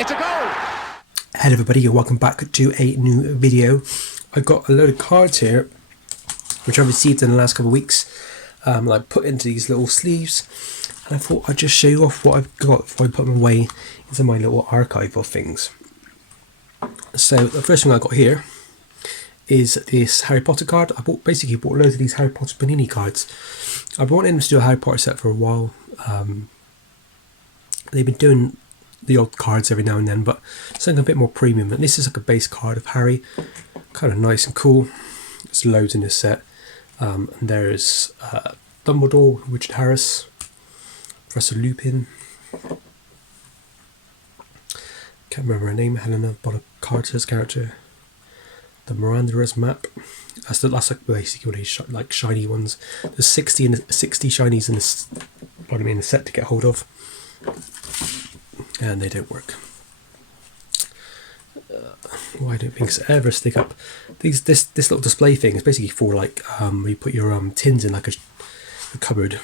It's a goal! Hello everybody and welcome back to a new video. I've got a load of cards here which I've received in the last couple of weeks. I put into these little sleeves and I thought I'd just show you off what I've got before I put them away into my little archive of things. So the first thing I got here is this Harry Potter card. I basically bought loads of these Harry Potter Panini cards. I've been wanting to do a Harry Potter set for a while. They've been doing the odd cards every now and then, but something a bit more premium. And this is like a base card of Harry, kind of nice and cool. There's loads in this set. And there's Dumbledore, Richard Harris, Professor Lupin. Can't remember her name. Helena Bonham Carter's character. The Miranda's map. That's like basically these like shiny ones. There's 60 shinies in this. What I mean, the set to get hold of. And they don't work. Why don't things ever stick up? This little display thing is basically for like you put your tins in like a cupboard.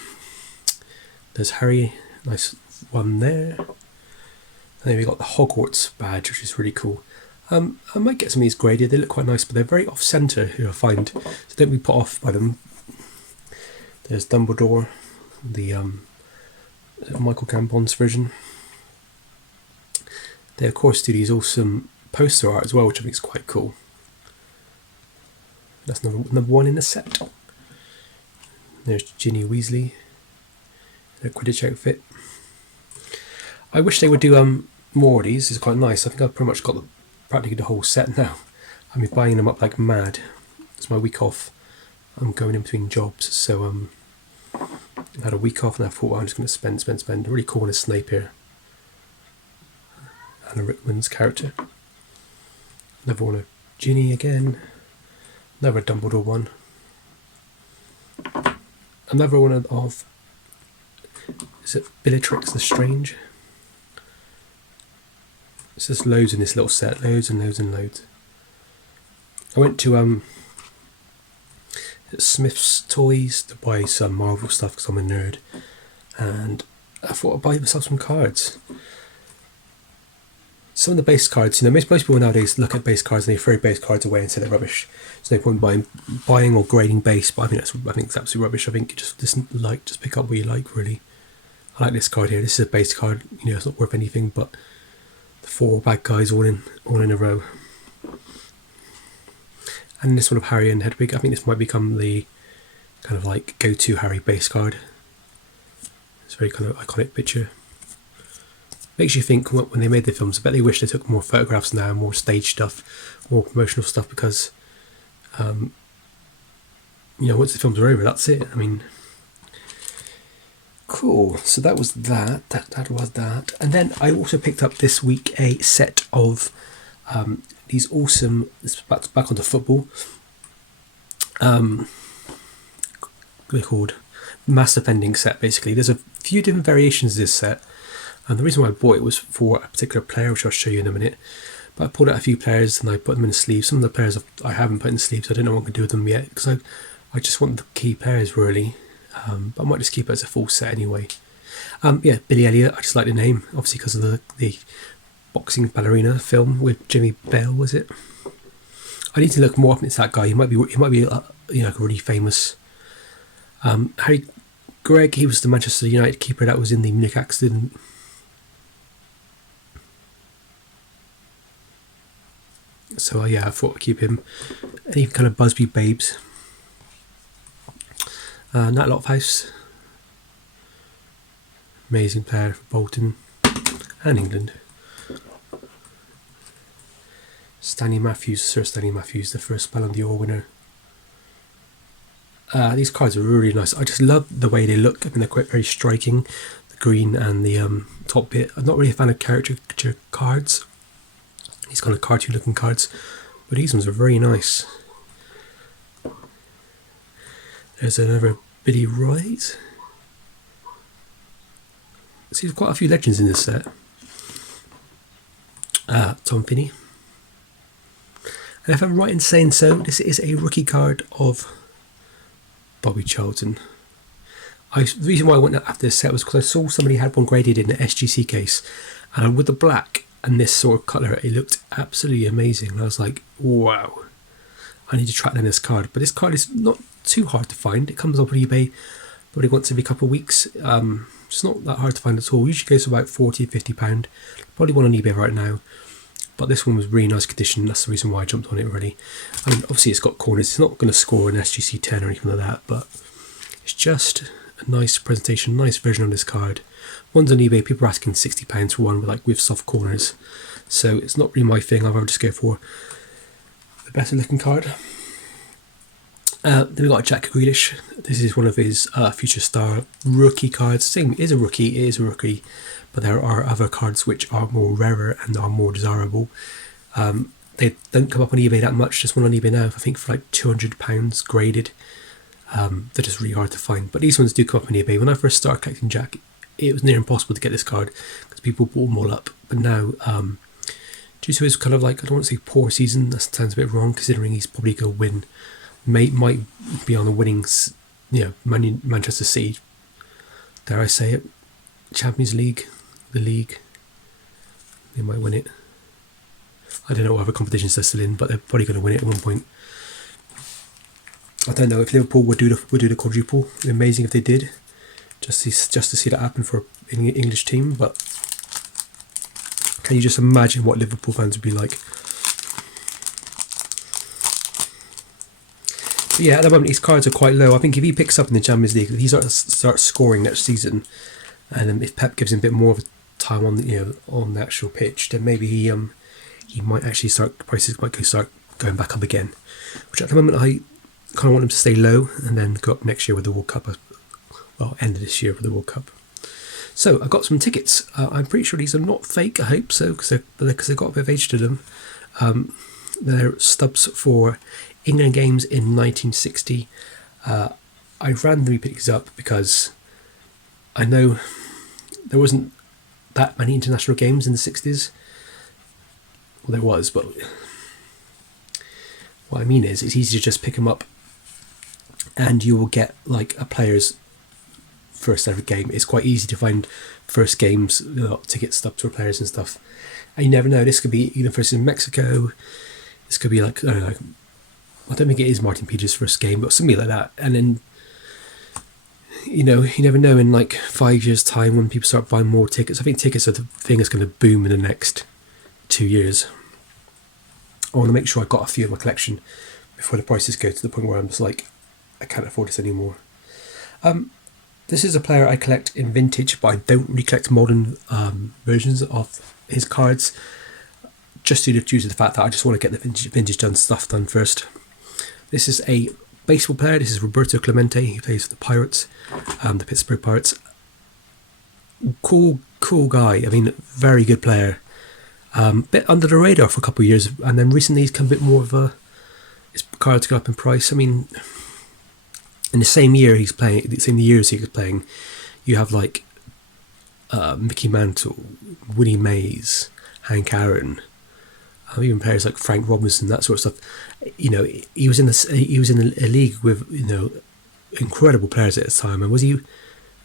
There's Harry, nice one there. And then we got the Hogwarts badge, which is really cool. I might get some of these graded. They look quite nice, but they're very off centre here I find, so don't be put off by them. There's Dumbledore, the Michael Gambon's version. They of course do these awesome poster art as well, which I think is quite cool. That's number one in the set. There's Ginny Weasley, their Quidditch outfit. I wish they would do more of these. It's quite nice. I think I've pretty much got practically the whole set now. I've been buying them up like mad. It's my week off. I'm going in between jobs, so I had a week off and I thought, well, I'm just going to spend. Really cool one is Snape here. Anna Rickman's character. Another one of Ginny again. Another Dumbledore one. Another one of is it Bellatrix Lestrange? It's just loads in this little set, loads and loads and loads. I went to Smith's Toys to buy some Marvel stuff because I'm a nerd, and I thought I'd buy myself some cards. Some of the base cards, most people nowadays look at base cards and they throw base cards away and say they're rubbish. There's no point buying or grading base, but I think it's absolutely rubbish. I think you just pick up what you like, really. I like this card here. This is a base card. It's not worth anything, but the 4 bad guys all in a row. And this one of Harry and Hedwig. I think this might become the kind of like go-to Harry base card. It's a very kind of iconic picture. Makes you think when they made the films, I bet they wish they took more photographs now, more stage stuff, more promotional stuff, because once the films are over, that's it. I mean, cool. So that was that. That was that. And then I also picked up this week a set of these awesome. This is back onto football. They're called mass defending set. Basically, there's a few different variations of this set. And the reason why I bought it was for a particular player, which I'll show you in a minute. But I pulled out a few players and I put them in the sleeves. Some of the players I haven't put in the sleeves. I don't know what I can do with them yet, because I just want the key players really. But I might just keep it as a full set anyway. Billy Elliot. I just like the name, obviously because of the boxing ballerina film with Jimmy Bell. Was it? I need to look more up into that guy. He might be like a really famous. Harry Gregg. He was the Manchester United keeper that was in the Munich accident. So I thought I'd keep him. And even kind of Busby Babes. Nat Lothouse. Amazing player for Bolton and England. Stanley Matthews, Sir Stanley Matthews, the first Ballon d'Or winner. These cards are really nice. I just love the way they look. I mean, they're quite very striking. The green and the top bit. I'm not really a fan of caricature cards. These kind of cartoon looking cards, but these ones are very nice. There's another Billy Wright. See, there's quite a few legends in this set. Tom Finney. And if I'm right in saying so, this is a rookie card of Bobby Charlton. The reason why I went after this set was because I saw somebody had one graded in the SGC case, and with the black, and this sort of colour, it looked absolutely amazing. And I was like, wow, I need to track down this card. But this card is not too hard to find. It comes up on eBay probably once every couple of weeks. It's not that hard to find at all. Usually goes for about £40-50. Probably one on eBay right now. But this one was really nice condition. That's the reason why I jumped on it already. I mean, obviously it's got corners. It's not going to score an SGC 10 or anything like that, but it's just a nice presentation, nice version of this card. One's on eBay. People are asking £60 for one with soft corners. So it's not really my thing. I'd rather just go for the better looking card. Then we got Jack Wheelish. This is one of his future star rookie cards. Same, it is a rookie, but there are other cards which are more rarer and are more desirable. They don't come up on eBay that much. Just one on eBay now, I think for like £200 graded. They're just really hard to find. But these ones do come up on eBay. When I first started collecting Jack, it was near impossible to get this card because people bought them all up. But now, due to his kind of like, I don't want to say poor season, that sounds a bit wrong considering he's probably going to win. Might be on the winning, Manchester City, dare I say it, Champions League, the league. They might win it. I don't know what other competitions they're still in, but they're probably going to win it at one point. I don't know if Liverpool would do the quadruple. It'd be amazing if they did, just to see that happen for an English team. But can you just imagine what Liverpool fans would be like? But yeah, at the moment his cards are quite low. I think if he picks up in the Champions League, if he starts scoring next season, and if Pep gives him a bit more of time on on the actual pitch, then maybe he might actually prices might start going back up again. Which at the moment I kind of want him to stay low and then go up next year with the World Cup. Well, end of this year with the World Cup. So I've got some tickets. I'm pretty sure these are not fake. I hope so because they've got a bit of age to them. They're stubs for England games in 1960. I randomly picked these up because I know there wasn't that many international games in the 60s. Well, there was, but what I mean is it's easy to just pick them up and you will get like a player's first ever game. It's quite easy to find first games, ticket stubs for players and stuff. And you never know, this could be even first in Mexico. This could be like, I don't know, I don't think it is Martin Peters' first game, but something like that. And then, you never know in like 5 years' time when people start buying more tickets. I think tickets are the thing that's going to boom in the next 2 years. I want to make sure I've got a few in my collection before the prices go to the point where I'm just like, I can't afford this anymore. This is a player I collect in vintage, but I don't really collect modern versions of his cards, just due to the fact that I just want to get the vintage stuff done first. This is a baseball player. This is Roberto Clemente. He plays for the Pirates, the Pittsburgh Pirates. Cool guy. I mean, very good player. Bit under the radar for a couple of years, and then recently he's come a bit more of his cards go up in price. I mean, in the same year he's playing, the same years he was playing, you have like Mickey Mantle, Willie Mays, Hank Aaron, even players like Frank Robinson, that sort of stuff. He was in a league with incredible players at the time. And was he a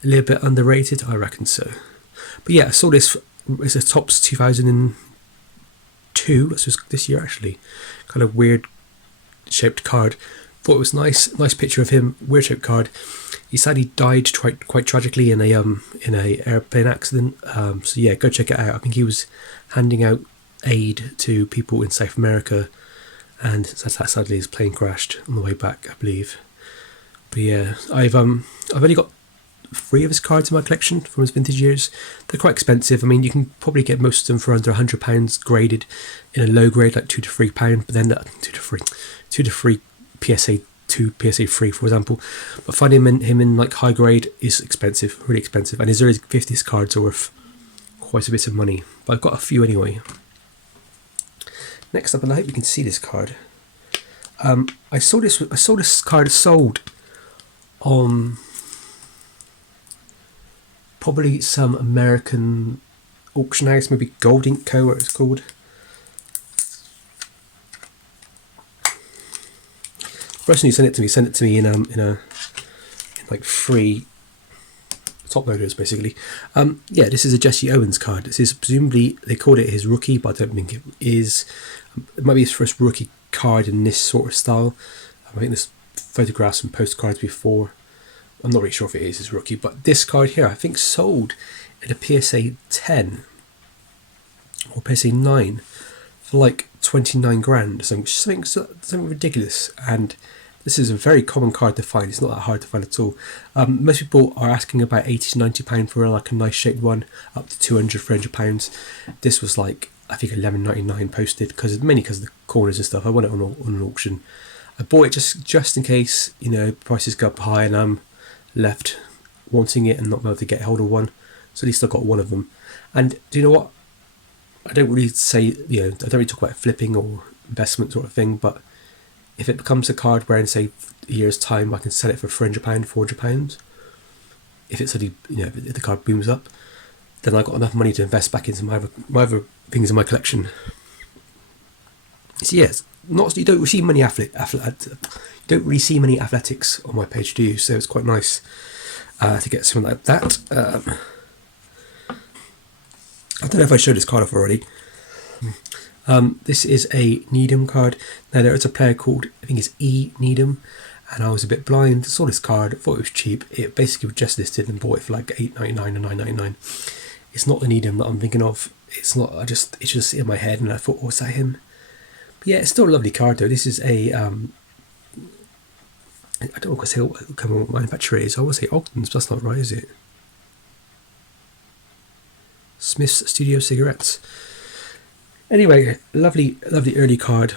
little bit underrated? I reckon so. But yeah, I saw this. It's a Topps 2002. This was this year actually. Kind of weird shaped card. Thought it was nice picture of him. Weird shaped card. He sadly died quite tragically in a airplane accident. So yeah, go check it out. I think he was handing out aid to people in South America, and sadly his plane crashed on the way back, I believe. But yeah, I've only got 3 of his cards in my collection from his vintage years. They're quite expensive. I mean, you can probably get most of them for under £100 graded in a low grade, like £2 to £3. But then that two to three PSA 2, PSA 3, for example. But finding him in like high grade is expensive, really expensive. And his early 50s cards are worth quite a bit of money. But I've got a few anyway. Next up, and I hope you can see this card. I saw this card sold on probably some American auction house, maybe Gold Ink Co. What it's called. The person who sent it to me in like 3 top loaders basically. Yeah, this is a Jesse Owens card. This is presumably, they called it his rookie, but I don't think it is. It might be his first rookie card in this sort of style. I think there's photographs and postcards before. I'm not really sure if it is his rookie, but this card here I think sold in a PSA 10 or PSA 9 for like 29 grand, something ridiculous. And this is a very common card to find. It's not that hard to find at all. Most people are asking about £80 to £90 for like a nice shaped one, up to £200, £300. This was like, I think, £11.99 posted, mainly because of the corners and stuff. I want it on an auction. I bought it just in case, prices go up high and I'm left wanting it and not able to get hold of one. So at least I got one of them. And do you know what? I don't really say, I don't really talk about flipping or investment sort of thing, but if it becomes a card where in, say, a year's time I can sell it for £300, £400, if it's suddenly, if the card booms up, then I've got enough money to invest back into my other things in my collection. So yes, you don't see many athletics on my page, do you? So it's quite nice to get something like that. I don't know if I showed this card off already. This is a Needham card. Now there is a player called, I think it's E. Needham, and I was a bit blind, saw this card, thought it was cheap. It basically was just listed and bought it for like $8.99 or $9.99. It's not the Needham that I'm thinking of. It's not. It's just in my head, and I thought, oh, was that him? But yeah, it's still a lovely card though. This is a I don't want to say what kind of manufacturer it is. I want to say Ogdens, but that's not right, is it? Smith's Studio Cigarettes. Anyway, lovely early card.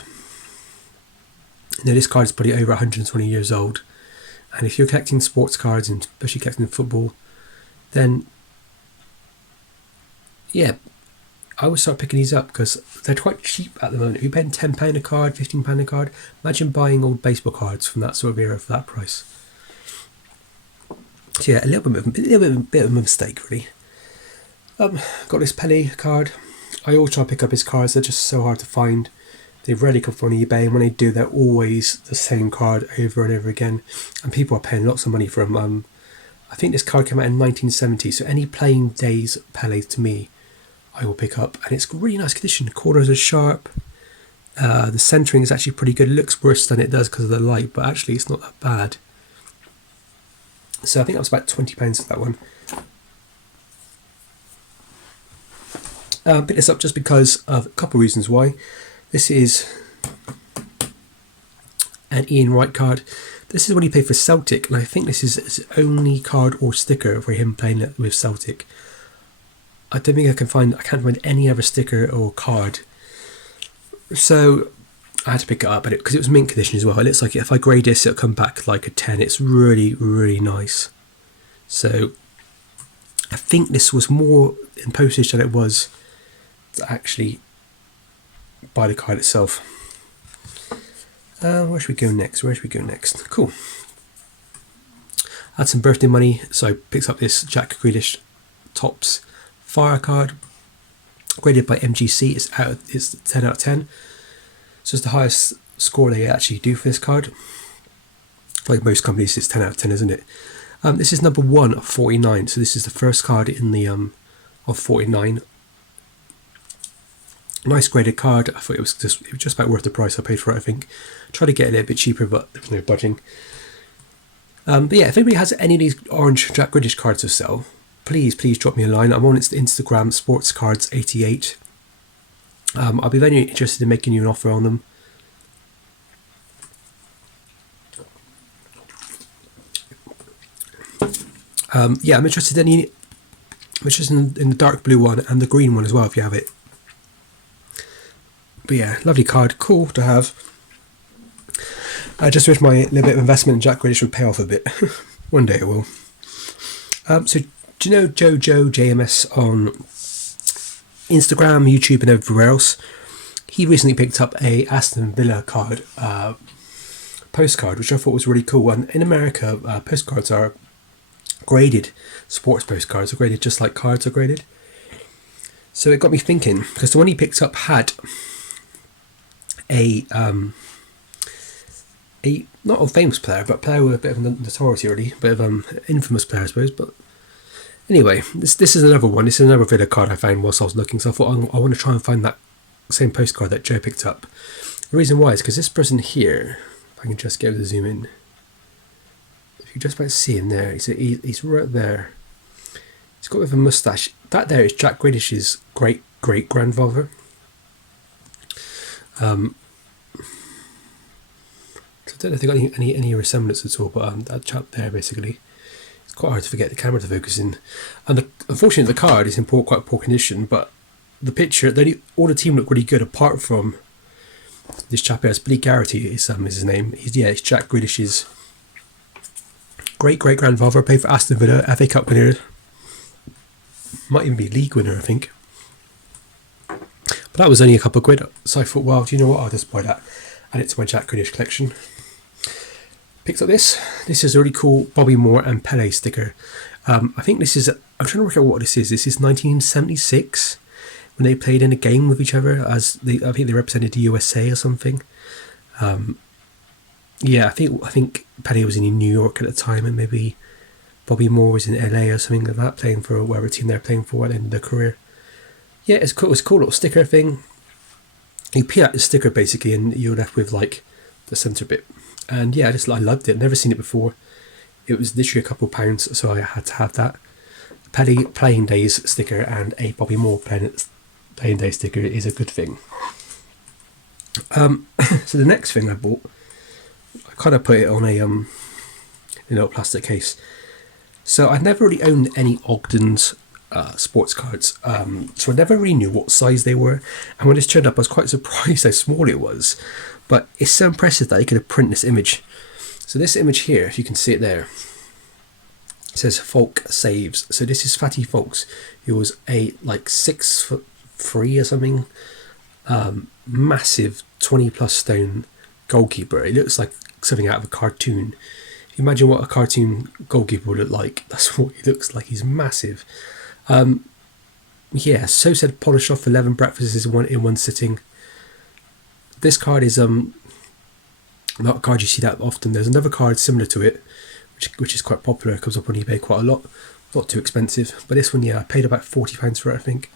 Now this card is probably over 120 years old, and if you're collecting sports cards and especially collecting football, then yeah, I would start picking these up because they're quite cheap at the moment. If you're paying £10 a card, £15 a card, imagine buying old baseball cards from that sort of era for that price. So yeah, a little bit of a mistake really. Got this Pele card. I always try to pick up his cards. They're just so hard to find. They rarely come from on eBay, and when they do, they're always the same card over and over again. And people are paying lots of money for them. I think this card came out in 1970, so any playing days Pele to me, I will pick up. And it's really nice condition. The corners are sharp. The centering is actually pretty good. It looks worse than it does because of the light, but actually it's not that bad. So I think that was about £20 for that one. Pick this up just because of a couple of reasons why. This is an Ian Wright card. This is when he played for Celtic, and I think this is his only card or sticker for him playing with Celtic. I don't think I can't find any other sticker or card. So I had to pick it up, because it was mint condition as well. It looks like if I grade this, it'll come back like a 10. It's really, really nice. So I think this was more in postage than it was to actually buy the card itself. Where should we go next? Cool. I had some birthday money, so I picked up this Jack Grealish Topps Fire card, graded by MGC. It's 10 out of 10. So it's the highest score they actually do for this card. Like most companies, it's 10 out of 10, isn't it? This is number 1 of 49. So this is the first card in the of 49. Nice graded card. I thought it was just about worth the price I paid for it, I think. Tried to get it a little bit cheaper, but there's no budging. But yeah, if anybody has any of these orange Jack Grealish cards to sell, please drop me a line. I'm on Instagram, sportscards88. I'll be very interested in making you an offer on them. Yeah, I'm interested in the dark blue one and the green one as well, if you have it. But yeah, lovely card, cool to have. I just wish my little bit of investment in Jack Grealish would pay off a bit. One day it will. So do you know Jojo JMS on Instagram, YouTube and everywhere else? He recently picked up a Aston Villa card, postcard, which I thought was really cool. And in America, postcards are graded. Sports postcards are graded just like cards are graded. So it got me thinking, because the one he picked up had a not a famous player, but a player with a bit of notoriety already, a bit of infamous player, I suppose. But Anyway, this is another one. This is another Villa card I found whilst I was looking. So I thought I want to try and find that same postcard that Joe picked up. The reason why is because this person here, if I can just get the zoom in, if you just about see him there, he's right there. He's got a bit of a moustache. That there is Jack Grealish's great grandfather. So I don't know if they got any resemblance at all, but that chap there basically. It's quite hard to forget the camera to focus in, and unfortunately the card is in quite poor condition. But the picture, all the team look really good apart from this chap here. Billy Garrity is his name. It's Jack Grealish's great grandfather. Played for Aston Villa, FA Cup winner, might even be league winner, I think. But that was only a couple of quid, so I thought, well, do you know what? I'll just buy that, add it to my Jack Grealish collection. Picked up this. This is a really cool Bobby Moore and Pele sticker. I think this is. I'm trying to work out what this is. This is 1976 when they played in a game with each other. I think they represented the USA or something. Yeah, I think Pele was in New York at the time, and maybe Bobby Moore was in LA or something like that, playing for whatever team they're playing for at the end of their career. Yeah, it's cool. It's a cool little sticker thing. You peel out the sticker basically, and you're left with like the centre bit. And yeah, I loved it. Never seen it before. It was literally a couple of pounds, so I had to have that. Pele Playing Days sticker and a Bobby Moore Playing Days sticker is a good thing. So the next thing I bought, I kind of put it on a little plastic case. So I never really owned any Ogdens sports cards, so I never really knew what size they were. And when this turned up, I was quite surprised how small it was. But it's so impressive that you could print this image. So this image here, if you can see it there, it says Folk Saves. So this is Fatty Folks, who was a 6'3" or something, massive 20+ stone goalkeeper. It looks like something out of a cartoon. If you imagine what a cartoon goalkeeper would look like, that's what he looks like. He's massive. Yeah, so said polish off 11 breakfasts in one sitting. This card is not a card you see that often. There's another card similar to it, which is quite popular. It comes up on eBay quite a lot. Not too expensive. But this one, yeah, I paid about £40 for it, I think.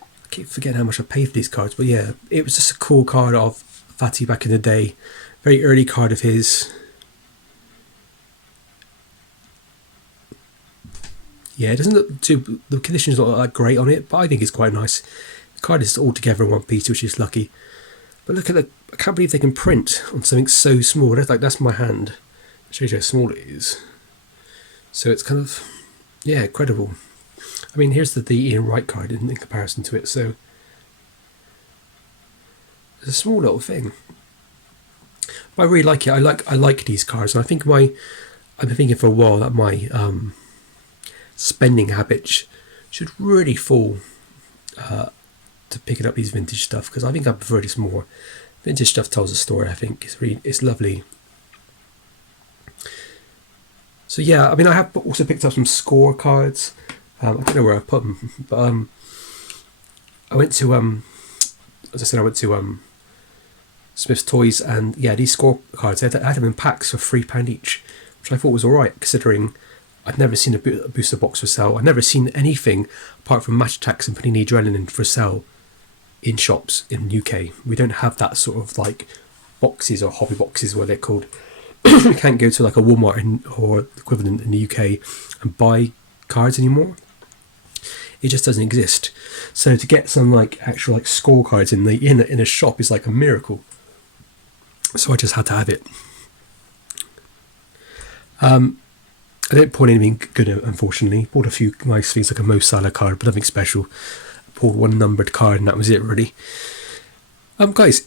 I keep forgetting how much I paid for these cards. But yeah, it was just a cool card of Fatty back in the day. Very early card of his. Yeah, it doesn't look too... The condition's not that great on it, but I think it's quite nice. The card is all together in one piece, which is lucky. But look at I can't believe they can print on something so small. That's my hand. It shows you how small it is. So it's kind of, yeah, incredible. I mean, here's the Ian Wright card in comparison to it. So it's a small little thing. But I really like it. I like these cards. And I think I've been thinking for a while that my spending habits should really fall to picking up these vintage stuff, because I think I prefer this more. Vintage stuff tells a story. I think it's lovely. So yeah, I mean, I have also picked up some score cards. I don't know where I put them, but I went to as I said, I went to Smith's Toys, and yeah, these score cards I had them in packs for £3 each, which I thought was alright, considering I'd never seen a booster box for sale. I'd never seen anything apart from Match Attax and Panini Adrenaline for sale in shops in the UK. We don't have that sort of boxes or hobby boxes, what they're called. You can't go to a Walmart or equivalent in the UK and buy cards anymore. It just doesn't exist. So to get some actual score cards in a shop is like a miracle. So I just had to have it. I didn't pull anything good, unfortunately. Bought a few nice things like a Mo Salah card, but nothing special. Pulled one numbered card and that was it, really. Guys,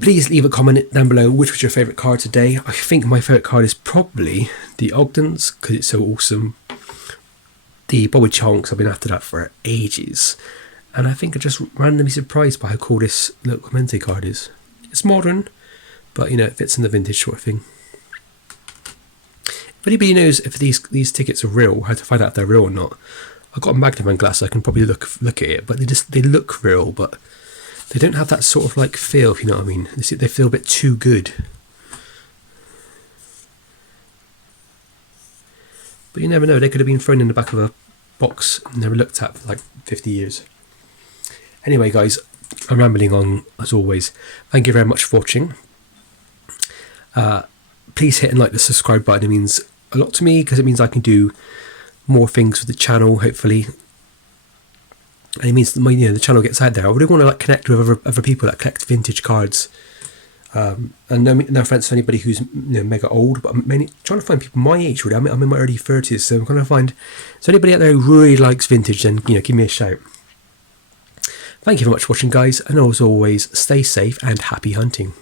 please leave a comment down below which was your favourite card today. I think my favourite card is probably the Ogdens, because it's so awesome. The Bobby Charlton, I've been after that for ages. And I think I'm just randomly surprised by how cool this little Clemente card is. It's modern, but it fits in the vintage sort of thing. If anybody knows if these tickets are real, how to find out if they're real or not, I've got a magnifying glass, so I can probably look at it, but they look real, but they don't have that sort of feel, if you know what I mean. They feel a bit too good. But you never know, they could have been thrown in the back of a box never looked at for like 50 years. Anyway, guys, I'm rambling on as always. Thank you very much for watching. Please hit and like the subscribe button. It means a lot to me because it means I can do more things with the channel, hopefully. And it means that the channel gets out there. I really want to like connect with other people that collect vintage cards. And no offense to anybody who's mega old, but I'm mainly trying to find people my age. Really, I'm in my early 30s, so I'm trying to find. So anybody out there who really likes vintage, then give me a shout. Thank you very much for watching, guys, and as always, stay safe and happy hunting.